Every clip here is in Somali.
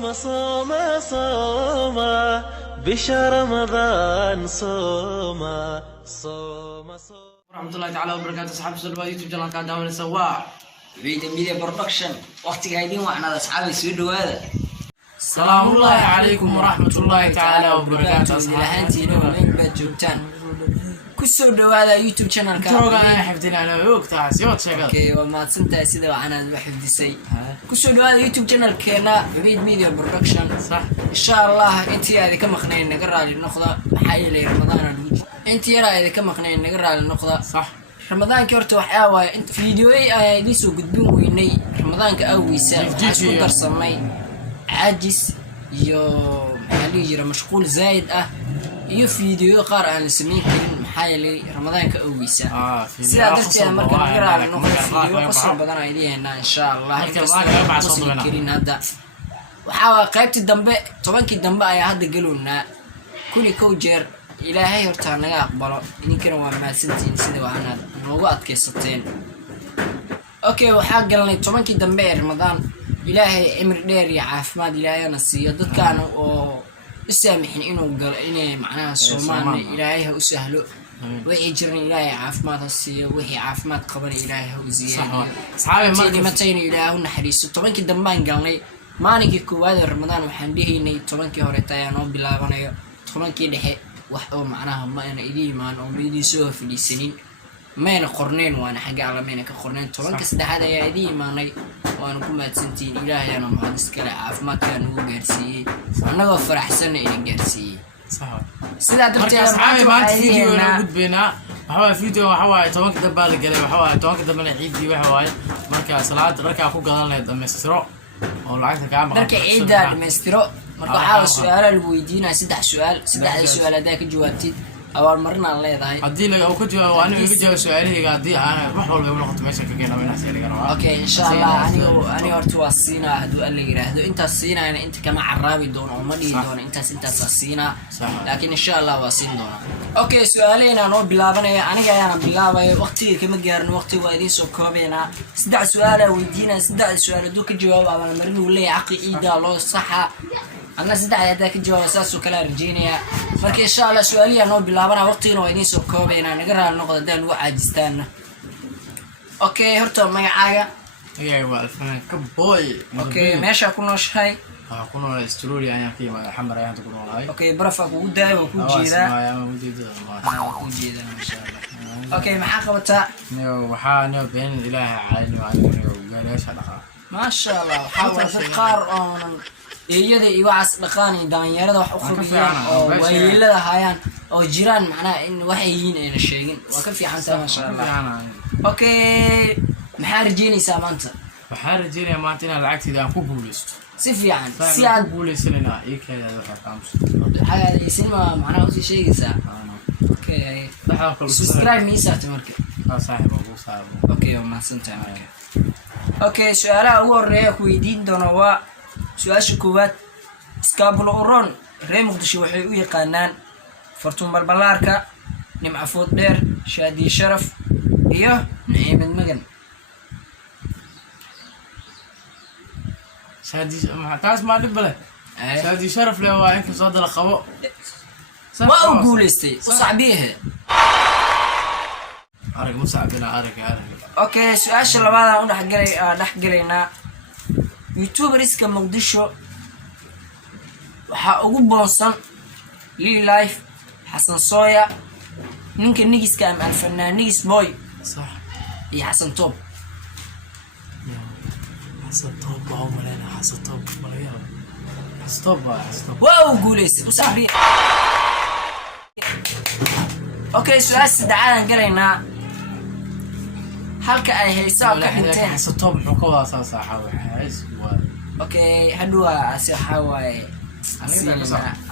صوم صوم بشهر رمضان صوم صوم صوم ورحمة الله تعالى وبركاته. أصحاب السلوى يوتيوب channel كان داون سواء فيديو ميديا برودكشن وقت قاعدين وعنا أصحابي سويدو هذا. السلام الله عليكم ورحمة الله تعالى وبركاته. أصحابي من بجوتان كسر هذا يوتيوب channel كان توقع أنا حفظنا على وقتها سيوت شغل. أوكي وما تسمت سيدا وعنا الواحد دسي كسر هذا يوتيوب channel كنا فيديو ميديا برودكشن صح. إن شاء الله أنت هذه كم خنين نقرأ للنقطة حي لي رمضان الوجه أنت يرى هذه كم خنين نقرأ للنقطة صح. رمضان كورت وحاوي أنت فيديوهي أي ديسو قدبين ويني رمضان كأوي ساعة سكوتر سمي عاجز يو محلي جرا مشغول زايد يو فيديو قارئ عن سمين كريم محايلي رمضان كأوي ساعة ساعة درتي أنا مركب نقرأ على النقطة فيديو قصر بدنا إيديه هنا إن شاء الله قصر كريم هذا وحاول قيبت الدنباء طبعا كي الدنباء يا هذا قالولنا كل كوجر إلهي هرتانا أقبله يمكن هو ما سنتين سنة وأنا نوقات كيستين أوكي وحاجة لنا طبعا كي دنباء رمضان إلهي أمر دير يعاف ما إلهي نصيه ضد كانوا السامحين إنه قال إني معناها سومان إلهي هو سهله وحي جرني إلهي عاف ما تصيه وحي عاف ما تقبل إلهي هو زيادة صحابي متين إلهي نحريسه طبعا كي دنباء قالني مانيكي كواد رمضان waxaan dhihaynay 10kii hore tayaan oo bilaabanayo 10kii dhexe wax oo macnaha ma ana idiimaan oo meedii soo fadhiisanin meena qorneen waana xaga calameena ka qorneen 10ka saddexaad ayaa idiimaanay waan ku maadsantiin ilaahayna maxad iskala caafimaadkan ugu gaarsiiyay anagoo faraxsan in gaarsiiyay صح. sida darteed maanta video la gudbina waxa video waxa 10ka dab la galay waxa 10ka dab la ciidii waxa marka salaad raka ku gadan leed dhameystiro oo lacagta ka maqan marka ciida dhameystiro marka waxa su'aalo lagu weydiinaa saddex su'aal hadaa ka jawaabtid awal marna leedahay hadii laga ku jawaabo waan iga jawaab su'aalahayga hadii aan wax walba u noqoto meesha ka keenay inaan sheego rabaa okay insha Allah ani horta waa siina haduu alla yiraahdo inta siinayna inta kama caraabi doono oo ma dhigi doono intaas siina laakiin insha Allah waa siin doona okay su'aaleena noo bilaabanaya aniga ayaan bilaabay waqtiga kama gaarno waqtiga waa idin soo koobeena saddex su'aal weydiinaa saddex su'aal haduu ka jawaabo ama marna uu leeyahay aqeeda loo saxa أنا سدع هذاك الجواب أساسه كلا رجينيا مركي إن شاء الله سؤالي أنا بلعبنا وقتنا ويني سو كوبينا نقرأ النقطة ده وعاجزتنا أوكي هرتو ما يعايا أيوة الفنان كبوي أوكي ماشي أكون وش هاي أكون استروري يعني في حمر يعني تكون هاي أوكي برفق وده وكون جيدا وجيدا وكون جيدا إن شاء الله أوكي محاقة بتاع نيو وحانيو بين الإله عالي وعنيو قال إيش هذا ما شاء الله حاول تقار iyada iyo waas dhaqaani daanyarada wax u khubiyaan oo waayilada hayaan oo jiraan macnaha in waxay yihiin ay sheegin waa ka fiican tahay ma sha Allah okay maxaa rajeynaysaa maanta waxaa rajeynaya maanta in lacagtida aan ku guuleysto si fiican si aan guuleysanina ii keenay waxa kaamso xaga isma macnaha u sheegaysaa okay waxa kale subscribe mi saartay marka saaxiib ugu saaro okay ma santaa marka okay su'aalaha ugu horeeya ku weydiin doono waa سؤال كوبات سكابل أورون ريم مقدش وحي ويقانان فرتون بالبلاركا نمع فوت دير شادي شرف إيوه نعيم المجن شادي تاس ما قبله شادي شرف له وعينك صدر الخبو ما أقول استي وصعبيه أرق مصعبنا أرق أوكي سؤال شلبادا نحقلينا يوتيوبرسك مقدشو waxaa ugu boonsan lii life xasan sooya ninka nigiska am alfanaan nigis boy صح iyo xasan top حسن توب عمرنا حسن توب مريم حسن توب واو guuleysay u saxri okay su'aal saddexaad galaynaa halka ay haysaa ka dhinteen حسن توب wuxuu ka wada saaxaa waxa okay hadwa asixaway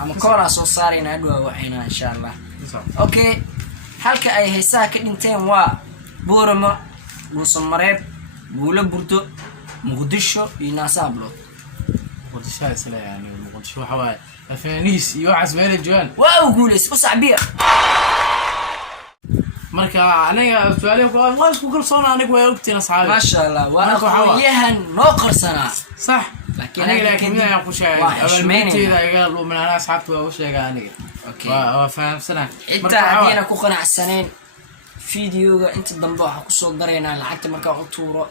ama kola soo saarayna hadwa waxayna insha Allah okay halka ay haysaa ka dhinteen waa Boorama Buusamareeb Buula Burdo Muqdisho iyo Naasablo muqdisho isla yani muqdisho waxa waay afaniis iyo casbeele joogan waaw guuleys u sacbiya marka aniga su'aalaha waa isku kalsoon aniga way ogtiin asxaabi ma sha Allah waa aqoonyahan noo qarsana صح laakiin mid ayaan ku sheegay abaalmarinteeda iga luminaan asxaabtu waa u sheegay aniga waa fahamsanaa inta hadina ku qanacsaneen fiidiyoga inta dambe waxa ku soo dareynaa lacagta marka u tuuro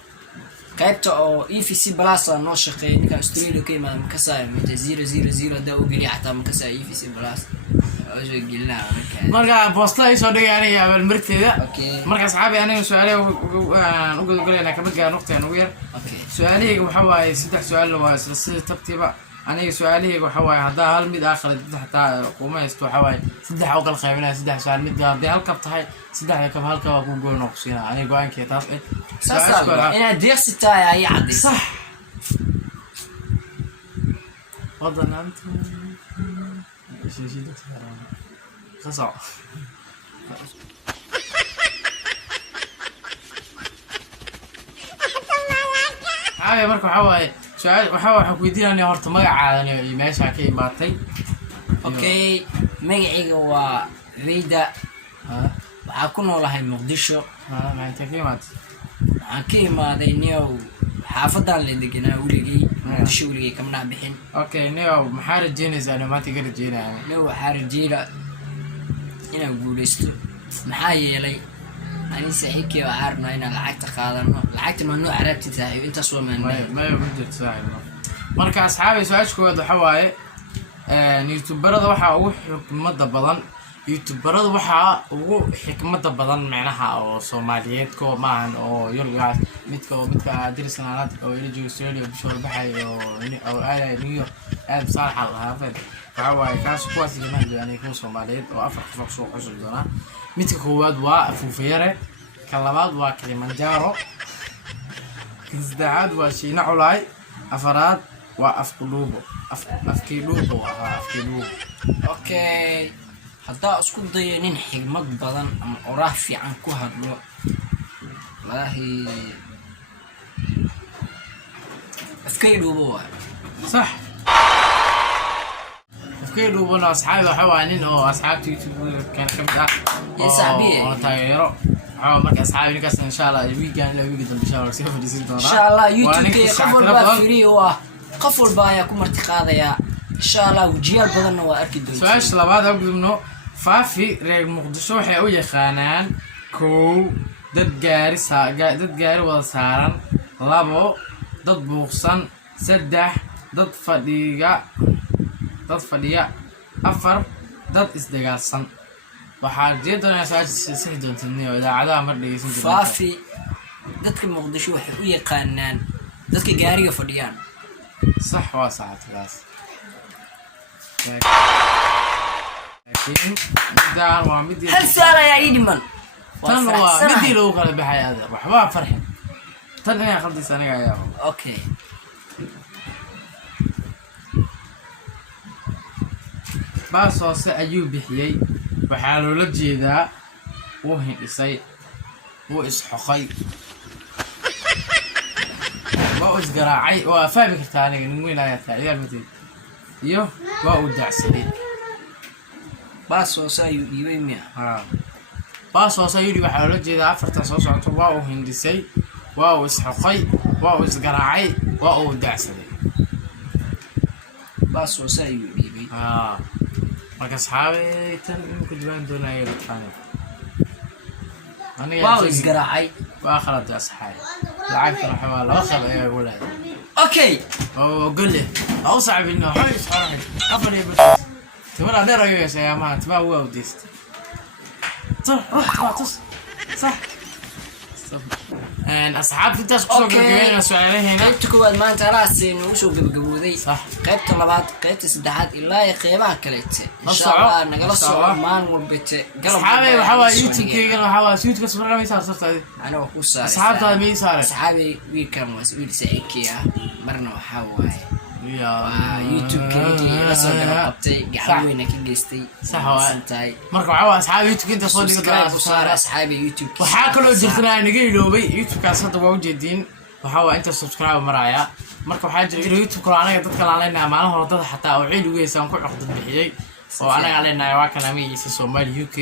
qaybta oo EFC Plus noo shaqeeyay ninka Australia ka imaan ka saar 000 da u geliya xataa marka saa EFC Plus oo gelina marka boosta ay soo dhigay aniga abaalmarinteeda marka asxaabi aniga su'aalaha u gudagaleena ka badgaan waqtigan ugu yar su'aalahayga waxa waaye saddex su'aal waa sida tabtiba aniga su'aalahayga waxa waaye hadaa hal mid aakhir xataa kuma haysto waxa waaye saddex oo kala qaybinaa saddex su'aal mid hadii hal kab tahay saddexda kab halka waa ku goyn oo qsiina aniga go'aankii taas ina deeqsita ay caddi صح وضعنا انت شيء خصع هاي marka waxa waaye su'aal waxa ku weydiinayna horta magacaada iyo meesha ka imaatay okay magacayga waa Rida waxa ku noolahay Muqdisho ma inta ka imaatay waxaan ka imaaday niyow xaafadan la deganaa weligay Muqdisho weligay kama bixin okay niyow maxaa rajeynaysaa maanta ka rajeynaa niyow waxaa rajeynaa inaan guuleysto maxaa yeelay ani saxiibkii waa arnaa inaan lacagta qaadano lacagta ma noo aragti tahay inta soo maanay ma wajid saaxiib marka asxaabi su'aashkooda waxa waaye youtuberada waxa ugu xikmada badan youtuberada waxa ugu xikmada badan macnaha oo Soomaaliyeed ko maahan oo yurgaas midka dirsanaad oo ila Australia bishoo baxay oo ay New York aad saarxa lahaafad waxa waaye kaas kuwaas ilmaha yani ku Soomaaliyeed oo afar qof soo xusub doona midka koowaad waa Afufeere ka labaad waa Kilimanjaro kan saddexaad waa Shiina Culaay afaraad waa Afquluubo afkiiluubo okay hadda isku dayo nin xigmad badan ama oraah fiican ku hadlo wallahi afkiiluubo صح afkiiluubo asxaabi waxa waa nin oo asxaabta YouTube kan kamid ah oo taageero marka asxaabi ninkaas insha Allah weekend la weekend insha Allah soo fadhiisin doona insha Allah YouTube qof walba fiiriyo qof walba ayaa ku marti qaadaya insha Allah wajiyaal badanna waa arki doontaa su'aasha labaad oo gudubno faafi reer Muqdisho waxay u yaqaanaan koow dad gaari wada saaran labo dad buuqsan saddex dad fadhiya afar dad isdagaalsan waxaa jeedana su'aasha doontanay idaacadaha mar dhageysan jireen faafi dadka Muqdisho waxay u yaqaanaan dadka gaariga fadhiyaan صح واسعة خلاص لكن دار ومدي هل سؤال يا عيد من تنوى مدي لو قال بحياة وحبا فرح تنوى يا خلدي سنة يا اوكي باصوص أيوب بحيي وحالو لجيدا وهن إساي وإسحقي وأوز قراعي وفاهم كرتاني نموين آياتها عيال مدين يو وأودع سليم باصوص أيوب يوميا باصوص أيوب وحالو جيدا أفرتا صوص عنطو واو هندسي واو إسحقي واو إسقراعي وأودع سليم باصوص أيوب يبي marka asxaabi tan ku jibaan doonay lafaan واو إسقراعي وآخرت أصحابي لعبت رحمة الله وخل يا ولد اوكي قل لي او صعب انه حي صراحه قفل يا بس تمر انا رايس يا مان تبا هو وديست صح روح صح ان اصحاب في تاسو جوجين سؤالين هنا تكواد ما انت راسين وشو قبقبودي صح قيبت لبعض قيبت سدحات الا قيبها كليت ان شاء الله نقل الصور مان وبت اصحابي وحوا يوتيوب كيغن وحوا يوتيوب كسبر ما يصير صرت انا وكو صار اصحابي ما يصير اصحابي ويكم ويل سايكيا مرنا وحوا يا يوتيوب كيغي رسول قبتي قعوينا كجيستي صح وانتي مركو عوا اصحابي يوتيوب انت صور صار اصحابي يوتيوب waxaa kaloo jirtana aniga iloobay youtube kaas hadda waa u jeedin waxa waa inta subscribe maraya marka waxaa jira youtube kale anaga dadka laaleenaa maalin hore dad xataa oo ciil ugu yeesan ku xoqdad bixiyay oo anaga leenahay waa kana miyiisa Soomaali UK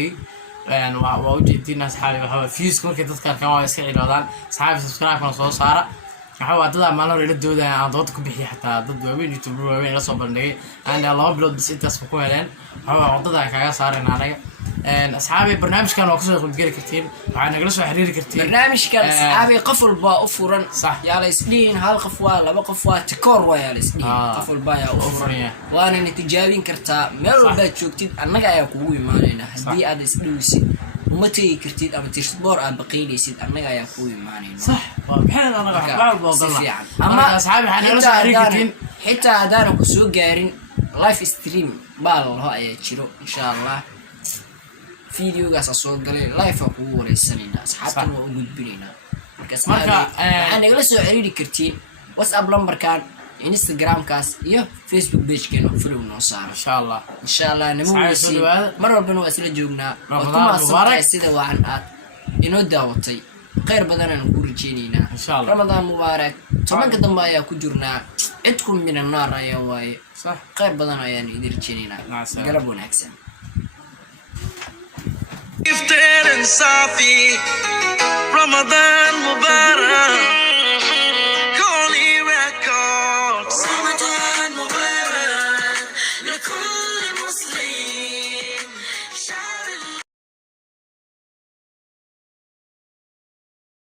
waa u jeedin asxaabi waxa views markay dadka kan waa iska ciidoodaan asxaabi subscribe kana soo saara waxa waa dad maalin hore la doodaya aan dood ku bixiy xataa dad waaweyn youtuber waaweyn la soo bandhigay aan 2 bilood bis intaas ku heleen waxa wadada kaga saareen anaga asxaabi barnaamijkan oo kasoo qeybgeli kartiin waxaa nagala soo xiriiri kartiin barnaamijkan asxaabi qof walba u furan yaa la isdhiin hal qof waa laba qof waa tikoor waa yaa la isdhiin qof walba yaa u furan waana tijaabin kartaa meel walba joogtid annaga ayaa kugu imaanayna haddii aad isdhiisid uma tagi kartid ama tirshboor aad baqiinaysid annaga ayaa kugu imaanayna صح maxaan anaga wax boqolna ama asxaabi waxaan nagala soo xiriiri kartiin xitaa hadaan ku soo gaarin live stream baa loo ayaa jiro insha Allah فيديوغاس soo galay live ku wareysanayna asxaabta oo gudbinayna marka waxaan nagala soo xiriiri kartiin WhatsApp numberkan Instagram kaas iyo Facebook page keena follow noo saar insha Allah namuusi mar walbana waa isla joognaa Ramadan mubarak sida waan aad inoo daawatay khayr badan aan ku rajeenayna Ramadan mubarak tobanka dambe ayaa ku jirnaa cidkum min an-nar ayaa waaye khayr badan ayaan idin rajeenaynaa galab wanaagsan Gifted and Safi, Ramadan Mubarak.